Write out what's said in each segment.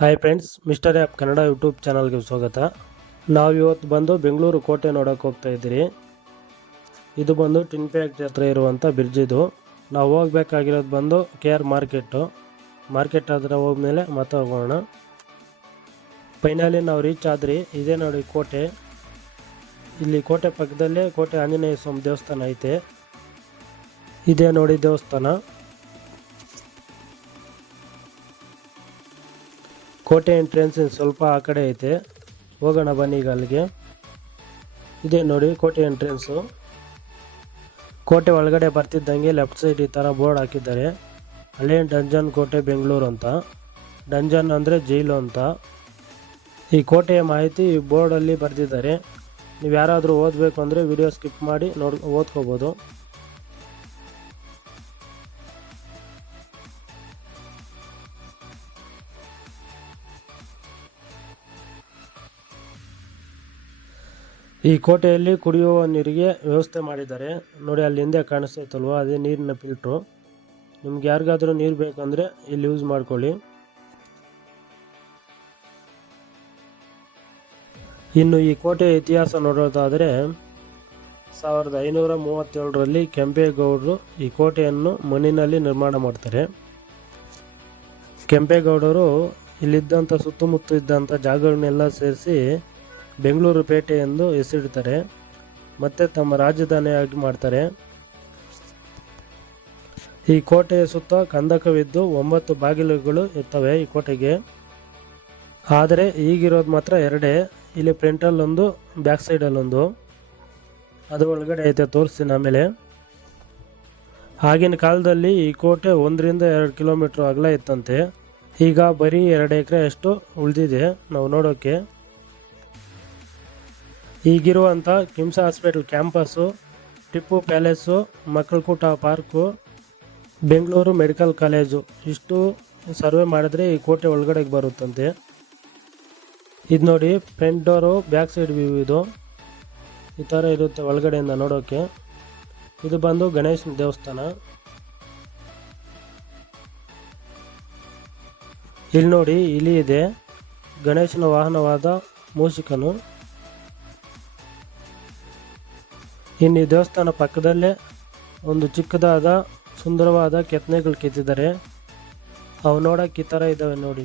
Hi friends mister app Kannada YouTube ಚಾನಲ್ಗೆ ಸ್ವಾಗತ. ನಾವು ಇವತ್ತು ಬಂದು ಬೆಂಗಳೂರು ಕೋಟೆ ನೋಡೋಕೆ ಹೋಗ್ತಾ ಇದ್ದೀರಿ. ಇದು ಬಂದು ಟಿನ್ ಫ್ಯಾಕ್ಟ್ರಿ ಹತ್ರ ಇರುವಂಥ ಬ್ರಿಡ್ಜ್ ಇದು. ನಾವು ಹೋಗ್ಬೇಕಾಗಿರೋದು ಬಂದು ಕೆ ಆರ್ ಮಾರ್ಕೆಟು ಮಾರ್ಕೆಟ್ ಹತ್ರ ಹೋದ್ಮೇಲೆ ಮತ್ತೆ ಹೋಗೋಣ. ಫೈನಲಿ ನಾವು ರೀಚ್ ಆದ್ರಿ, ಇದೇ ನೋಡಿ ಕೋಟೆ. ಇಲ್ಲಿ ಕೋಟೆ ಪಕ್ಕದಲ್ಲೇ ಕೋಟೆ ಆಂಜನೇಯ ಸ್ವಾಮಿ ದೇವಸ್ಥಾನ ಐತೆ. ಇದೇ ನೋಡಿ ದೇವಸ್ಥಾನ. ಕೋಟೆ ಎಂಟ್ರೆನ್ಸ್ ಸ್ವಲ್ಪ ಆ ಕಡೆ ಐತೆ. ಹೋಗೋಣ ಬನ್ನಿ ಈಗ ಅಲ್ಲಿಗೆ. ಇದೆ ನೋಡಿ ಕೋಟೆ ಎಂಟ್ರೆನ್ಸು ಕೋಟೆ ಒಳಗಡೆ ಬರ್ತಿದ್ದಂಗೆ ಲೆಫ್ಟ್ ಸೈಡ್ ಈ ಥರ ಬೋರ್ಡ್ ಹಾಕಿದ್ದಾರೆ. ಹಳೆ ಡಂಜನ್ ಕೋಟೆ ಬೆಂಗಳೂರು ಅಂತ. ಡಂಜನ್ ಅಂದರೆ ಜೈಲು ಅಂತ. ಈ ಕೋಟೆಯ ಮಾಹಿತಿ ಈ ಬೋರ್ಡಲ್ಲಿ ಬರೆದಿದ್ದಾರೆ. ನೀವು ಯಾರಾದರೂ ಓದಬೇಕು ಅಂದರೆ ವಿಡಿಯೋ ಸ್ಕಿಪ್ ಮಾಡಿ ನೋಡ್, ಓದ್ಕೋಬೋದು. ಈ ಕೋಟೆಯಲ್ಲಿ ಕುಡಿಯುವ ನೀರಿಗೆ ವ್ಯವಸ್ಥೆ ಮಾಡಿದ್ದಾರೆ. ನೋಡಿ, ಅಲ್ಲಿ ಹಿಂದೆ ಕಾಣಿಸ್ತೈತಲ್ವ? ಅದೇ ನೀರಿನ ಫಿಲ್ಟ್ರು. ನಿಮ್ಗೆ ಯಾರಿಗಾದರೂ ನೀರು ಬೇಕಂದರೆ ಇಲ್ಲಿ ಯೂಸ್ ಮಾಡ್ಕೊಳ್ಳಿ. ಇನ್ನು ಈ ಕೋಟೆಯ ಇತಿಹಾಸ ನೋಡೋದಾದರೆ ಸಾವಿರದ ಐನೂರ ಮೂವತ್ತೇಳರಲ್ಲಿ ಕೆಂಪೇಗೌಡರು ಈ ಕೋಟೆಯನ್ನು ಮಣ್ಣಿನಲ್ಲಿ ನಿರ್ಮಾಣ ಮಾಡ್ತಾರೆ. ಕೆಂಪೇಗೌಡರು ಇಲ್ಲಿದ್ದಂಥ ಸುತ್ತಮುತ್ತ ಇದ್ದಂಥ ಜಾಗಗಳನ್ನೆಲ್ಲ ಸೇರಿಸಿ ಬೆಂಗಳೂರು ಪೇಟೆ ಎಂದು ಹೆಸರಿಡ್ತಾರೆ. ಮತ್ತು ತಮ್ಮ ರಾಜಧಾನಿಯಾಗಿ ಮಾಡ್ತಾರೆ. ಈ ಕೋಟೆಯ ಸುತ್ತ ಕಂದಕವಿದ್ದು ಒಂಬತ್ತು ಬಾಗಿಲುಗಳು ಇರ್ತವೆ ಈ ಕೋಟೆಗೆ. ಆದರೆ ಈಗಿರೋದು ಮಾತ್ರ ಎರಡೇ. ಇಲ್ಲಿ ಫ್ರಂಟಲ್ಲೊಂದು, ಬ್ಯಾಕ್ ಸೈಡಲ್ಲೊಂದು. ಅದು ಒಳಗಡೆ ಐತೆ ತೋರಿಸ್ತೀನಿ ಆಮೇಲೆ. ಆಗಿನ ಕಾಲದಲ್ಲಿ ಈ ಕೋಟೆ ಒಂದರಿಂದ ಎರಡು ಕಿಲೋಮೀಟ್ರ್ ಅಗಲ ಇತ್ತಂತೆ. ಈಗ ಬರೀ ಎರಡು ಎಕರೆ ಅಷ್ಟು ಉಳಿದಿದೆ ನಾವು ನೋಡೋಕ್ಕೆ ಈಗಿರುವಂಥ KIMS hospital campus, Tipu palace, Makkalakoota park, Bengaluru medical college. ಇಷ್ಟು ಸರ್ವೆ ಮಾಡಿದ್ರೆ ಈ ಕೋಟೆ ಒಳಗಡೆಗೆ ಬರುತ್ತಂತೆ. ಇದು ನೋಡಿ front door, back side view ಇದು. ಈ ಥರ ಇರುತ್ತೆ ಒಳಗಡೆಯಿಂದ ನೋಡೋಕ್ಕೆ ಇದು ಬಂದು ಗಣೇಶನ ದೇವಸ್ಥಾನ. ಇಲ್ಲಿ ನೋಡಿ ಇಲಿ ಇದೆ ಗಣೇಶನ ವಾಹನವಾದ ಮೂಷಿಕನು. ಇನ್ನು ಈ ದೇವಸ್ಥಾನ ಪಕ್ಕದಲ್ಲೇ ಒಂದು ಚಿಕ್ಕದಾದ ಸುಂದರವಾದ ಕೆತ್ತನೆಗಳು ಕೆತ್ತಿದ್ದಾರೆ. ಅವು ನೋಡೋಕೆ ಈ ಥರ ಇದ್ದಾವೆ ನೋಡಿ.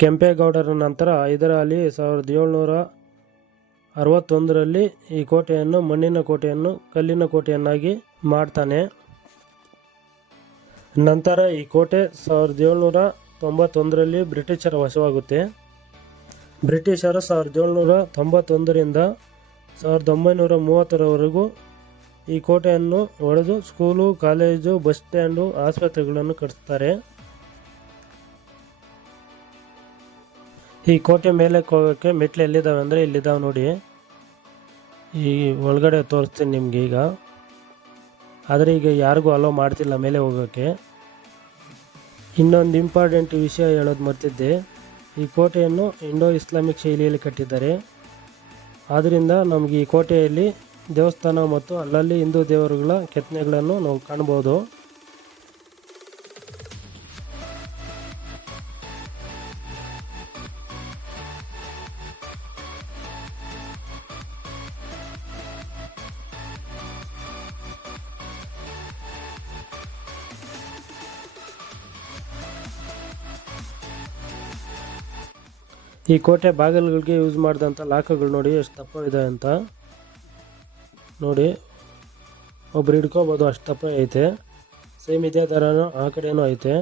ಕೆಂಪೇಗೌಡರ ನಂತರ ಹೈದರಾಲಿ ಸಾವಿರದ ಏಳ್ನೂರ ಅರವತ್ತೊಂದರಲ್ಲಿ ಈ ಕೋಟೆಯನ್ನು ಮಣ್ಣಿನ ಕೋಟೆಯನ್ನು ಕಲ್ಲಿನ ಕೋಟೆಯನ್ನಾಗಿ ಮಾಡ್ತಾನೆ. ನಂತರ ಈ ಕೋಟೆ ಸಾವಿರದ ಏಳ್ನೂರ ತೊಂಬತ್ತೊಂದರಲ್ಲಿ ಬ್ರಿಟಿಷರ ವಶವಾಗುತ್ತೆ. ಬ್ರಿಟಿಷರು ಸಾವಿರದ ಏಳ್ನೂರ ತೊಂಬತ್ತೊಂದರಿಂದ ಸಾವಿರದ ಒಂಬೈನೂರ ಮೂವತ್ತರವರೆಗೂ ಈ ಕೋಟೆಯನ್ನು ಒಡೆದು ಸ್ಕೂಲು ಕಾಲೇಜು ಬಸ್ ಸ್ಟ್ಯಾಂಡು ಆಸ್ಪತ್ರೆಗಳನ್ನು ಕಟ್ಟಿಸ್ತಾರೆ. ಈ ಕೋಟೆ ಮೇಲೆ ಹೋಗೋಕ್ಕೆ ಮೆಟ್ಲು ಎಲ್ಲಿದ್ದಾವೆ ಅಂದರೆ ಇಲ್ಲಿದ್ದಾವೆ ನೋಡಿ. ಈ ಒಳಗಡೆ ತೋರಿಸ್ತೀನಿ ನಿಮಗೆ ಈಗ. ಆದರೆ ಈಗ ಯಾರಿಗೂ ಅಲೋ ಮಾಡ್ತಿಲ್ಲ ಮೇಲೆ ಹೋಗೋಕ್ಕೆ ಇನ್ನೊಂದು ಇಂಪಾರ್ಟೆಂಟ್ ವಿಷಯ ಹೇಳೋದು ಮರ್ತಿದ್ದೆ. ಈ ಕೋಟೆಯನ್ನು ಇಂಡೋ ಇಸ್ಲಾಮಿಕ್ ಶೈಲಿಯಲ್ಲಿ ಕಟ್ಟಿದ್ದಾರೆ. ಆದ್ದರಿಂದ ನಮಗೆ ಈ ಕೋಟೆಯಲ್ಲಿ ದೇವಸ್ಥಾನ ಮತ್ತು ಅಲ್ಲಲ್ಲಿ ಹಿಂದೂ ದೇವರುಗಳ ಕೆತ್ತನೆಗಳನ್ನು ನಾವು ಕಾಣ್ಬೋದು. ಈ ಕೋಟೆ ಬಾಗಿಲುಗಳಿಗೆ ಯೂಸ್ ಮಾಡಿದಂಥ ಲಾಕಗಳು ನೋಡಿ ಎಷ್ಟು ದಪ್ಪ ಇದೆ ಅಂತ. ನೋಡಿ, ಒಬ್ರು ಹಿಡ್ಕೋಬೋದು ಅಷ್ಟು ದಪ್ಪ ಐತೆ. ಸೇಮ್ ಇದೇ ಥರನೂ ಆ ಕಡೆಯೂ ಐತೆ.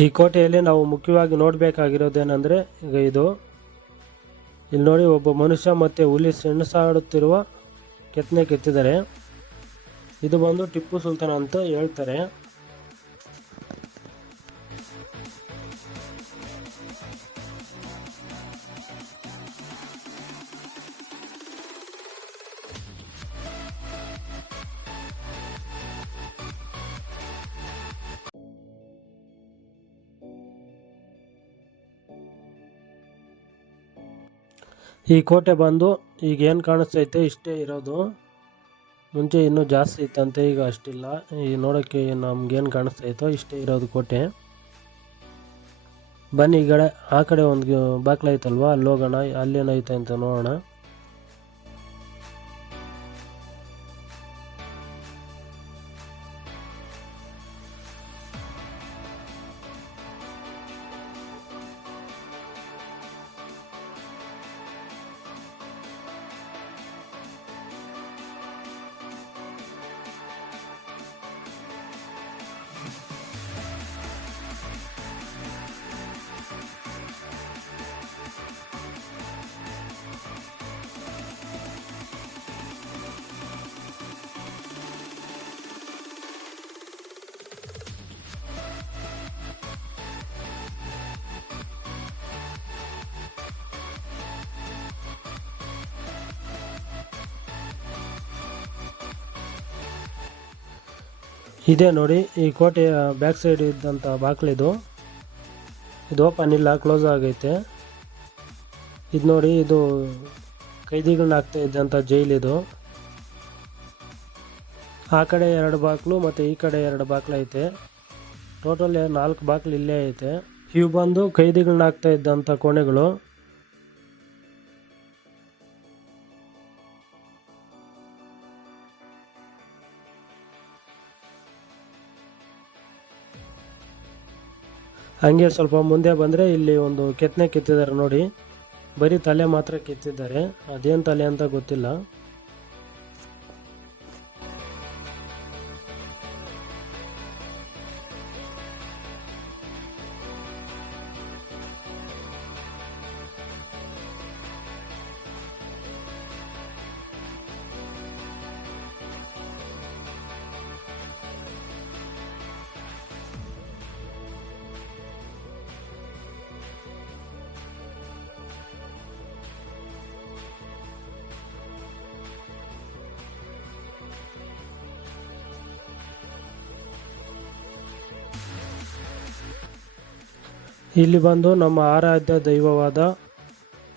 ಈ ಕೋಟೆಯಲ್ಲಿ ನಾವು ಮುಖ್ಯವಾಗಿ ನೋಡಬೇಕಾಗಿರೋದೇನೆಂದರೆ ಈಗ ಇದು. ಇಲ್ಲಿ ನೋಡಿ ಒಬ್ಬ ಮನುಷ್ಯ ಮತ್ತು ಹುಲಿ ಸೆಣಸಾಡುತ್ತಿರುವ ಕೆತ್ತನೆ ಕೆತ್ತಿದ್ದಾರೆ. ಇದು ಬಂದು ಟಿಪ್ಪು ಸುಲ್ತಾನ ಅಂತ ಹೇಳ್ತಾರೆ. ಈ ಕೋಟೆ ಬಂದು ಈಗ ಏನು ಕಾಣಿಸ್ತೈತೆ ಇಷ್ಟೇ ಇರೋದು. ಮುಂಚೆ ಇನ್ನೂ ಜಾಸ್ತಿ ಇತ್ತಂತೆ, ಈಗ ಅಷ್ಟಿಲ್ಲ. ಈ ನೋಡೋಕ್ಕೆ ನಮ್ಗೇನು ಕಾಣಿಸ್ತೈತೋ ಇಷ್ಟೇ ಇರೋದು ಕೋಟೆ. ಬನ್ನಿ ಈ ಕಡೆ, ಆ ಕಡೆ ಒಂದು ಬಾಗ್ಲೈತಲ್ವಾ ಅಲ್ಲಿ ಹೋಗೋಣ ಅಲ್ಲೇನೈತೆ ಅಂತ ನೋಡೋಣ. ಇದೆ ನೋಡಿ, ಈ ಕೋಟೆಯ ಬ್ಯಾಕ್ ಸೈಡ್ ಇದ್ದಂಥ ಬಾಕ್ಲಿದು ಇದು. ಓಪನ್ ಇಲ್ಲ ಕ್ಲೋಸ್ ಆಗೈತೆ. ಇದು ನೋಡಿ, ಇದು ಕೈದಿಗಳನ್ನ ಹಾಕ್ತಾ ಇದ್ದಂಥ ಜೈಲಿದು ಆ ಕಡೆ ಎರಡು ಬಾಕ್ಲು ಮತ್ತು ಈ ಕಡೆ ಎರಡು ಬಾಕ್ಲು ಐತೆ. ಟೋಟಲ್ ನಾಲ್ಕು ಬಾಕ್ಲು ಇಲ್ಲೇ ಐತೆ. ಇವು ಬಂದು ಕೈದಿಗಳನ್ನ ಹಾಕ್ತಾ ಇದ್ದಂಥ ಕೋಣೆಗಳು. ಹಂಗೆ ಸ್ವಲ್ಪ ಮುಂದೆ ಬಂದರೆ ಇಲ್ಲಿ ಒಂದು ಕೆತ್ತನೆ ಕೆತ್ತಿದ್ದಾರೆ ನೋಡಿ. ಬರೀ ತಲೆ ಮಾತ್ರ ಕೆತ್ತಿದ್ದಾರೆ. ಅದೇನು ತಲೆ ಅಂತ ಗೊತ್ತಿಲ್ಲ. ಇಲ್ಲಿ ಬಂದು ನಮ್ಮ ಆರಾಧ್ಯ ದೈವವಾದ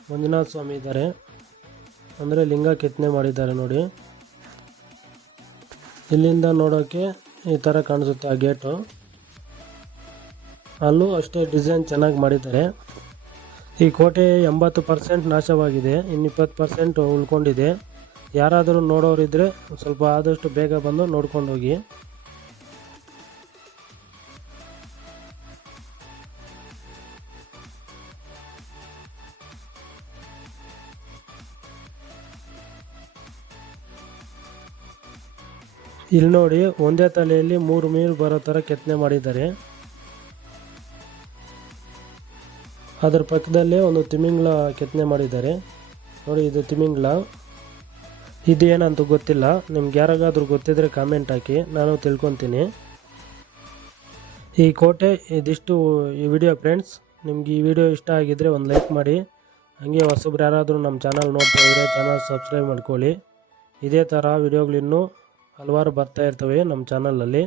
ಮಂಜುನಾಥ ಸ್ವಾಮಿ ಇದ್ದಾರೆ. ಅಂದರೆ ಲಿಂಗ ಕೆತ್ತನೆ ಮಾಡಿದ್ದಾರೆ ನೋಡಿ. ಇಲ್ಲಿಂದ ನೋಡೋಕ್ಕೆ ಈ ಥರ ಕಾಣಿಸುತ್ತೆ ಆ ಗೇಟು. ಅಲ್ಲೂ ಅಷ್ಟೇ ಡಿಸೈನ್ ಚೆನ್ನಾಗಿ ಮಾಡಿದ್ದಾರೆ. ಈ ಕೋಟೆ ಎಂಬತ್ತು ಪರ್ಸೆಂಟ್ ನಾಶವಾಗಿದೆ. ಇನ್ನು ಇಪ್ಪತ್ತು ಪರ್ಸೆಂಟ್ ಉಳ್ಕೊಂಡಿದೆ. ಯಾರಾದರೂ ನೋಡೋರಿದ್ದರೆ ಸ್ವಲ್ಪ ಆದಷ್ಟು ಬೇಗ ಬಂದು ನೋಡ್ಕೊಂಡು ಹೋಗಿ ಇಲ್ಲಿ ನೋಡಿ, ಒಂದೇ ತಲೆಯಲ್ಲಿ ಮೂರು ಮೀನು ಬರೋ ಥರ ಕೆತ್ತನೆ ಮಾಡಿದ್ದಾರೆ. ಅದರ ಪಕ್ಕದಲ್ಲೇ ಒಂದು ತಿಮಿಂಗ್ಳ ಕೆತ್ತನೆ ಮಾಡಿದ್ದಾರೆ. ನೋಡಿ, ಇದು ತಿಮಿಂಗ್ಳ ಇದು ಏನಂತ ಗೊತ್ತಿಲ್ಲ. ನಿಮ್ಗೆ ಯಾರಿಗಾದ್ರೂ ಗೊತ್ತಿದ್ರೆ ಕಾಮೆಂಟ್ ಹಾಕಿ, ನಾನು ತಿಳ್ಕೊತೀನಿ. ಈ ಕೋಟೆ ಇದಿಷ್ಟು ಈ ವಿಡಿಯೋ ಫ್ರೆಂಡ್ಸ್ ನಿಮ್ಗೆ ಈ ವಿಡಿಯೋ ಇಷ್ಟ ಆಗಿದ್ದರೆ ಒಂದು ಲೈಕ್ ಮಾಡಿ. ಹಾಗೆ ಹೊಸಬ್ರು ಯಾರಾದರೂ ನಮ್ಮ ಚಾನಲ್ ನೋಡ್ತಾ ಇದ್ದರೆ ಚಾನಲ್ ಸಬ್ಸ್ಕ್ರೈಬ್ ಮಾಡ್ಕೊಳ್ಳಿ. ಇದೇ ಥರ ವಿಡಿಯೋಗಳಿನ್ನೂ ಹಲವಾರು ಬರ್ತಾ ಇರ್ತವೆ ನಮ್ಮ ಚಾನಲಲ್ಲಿ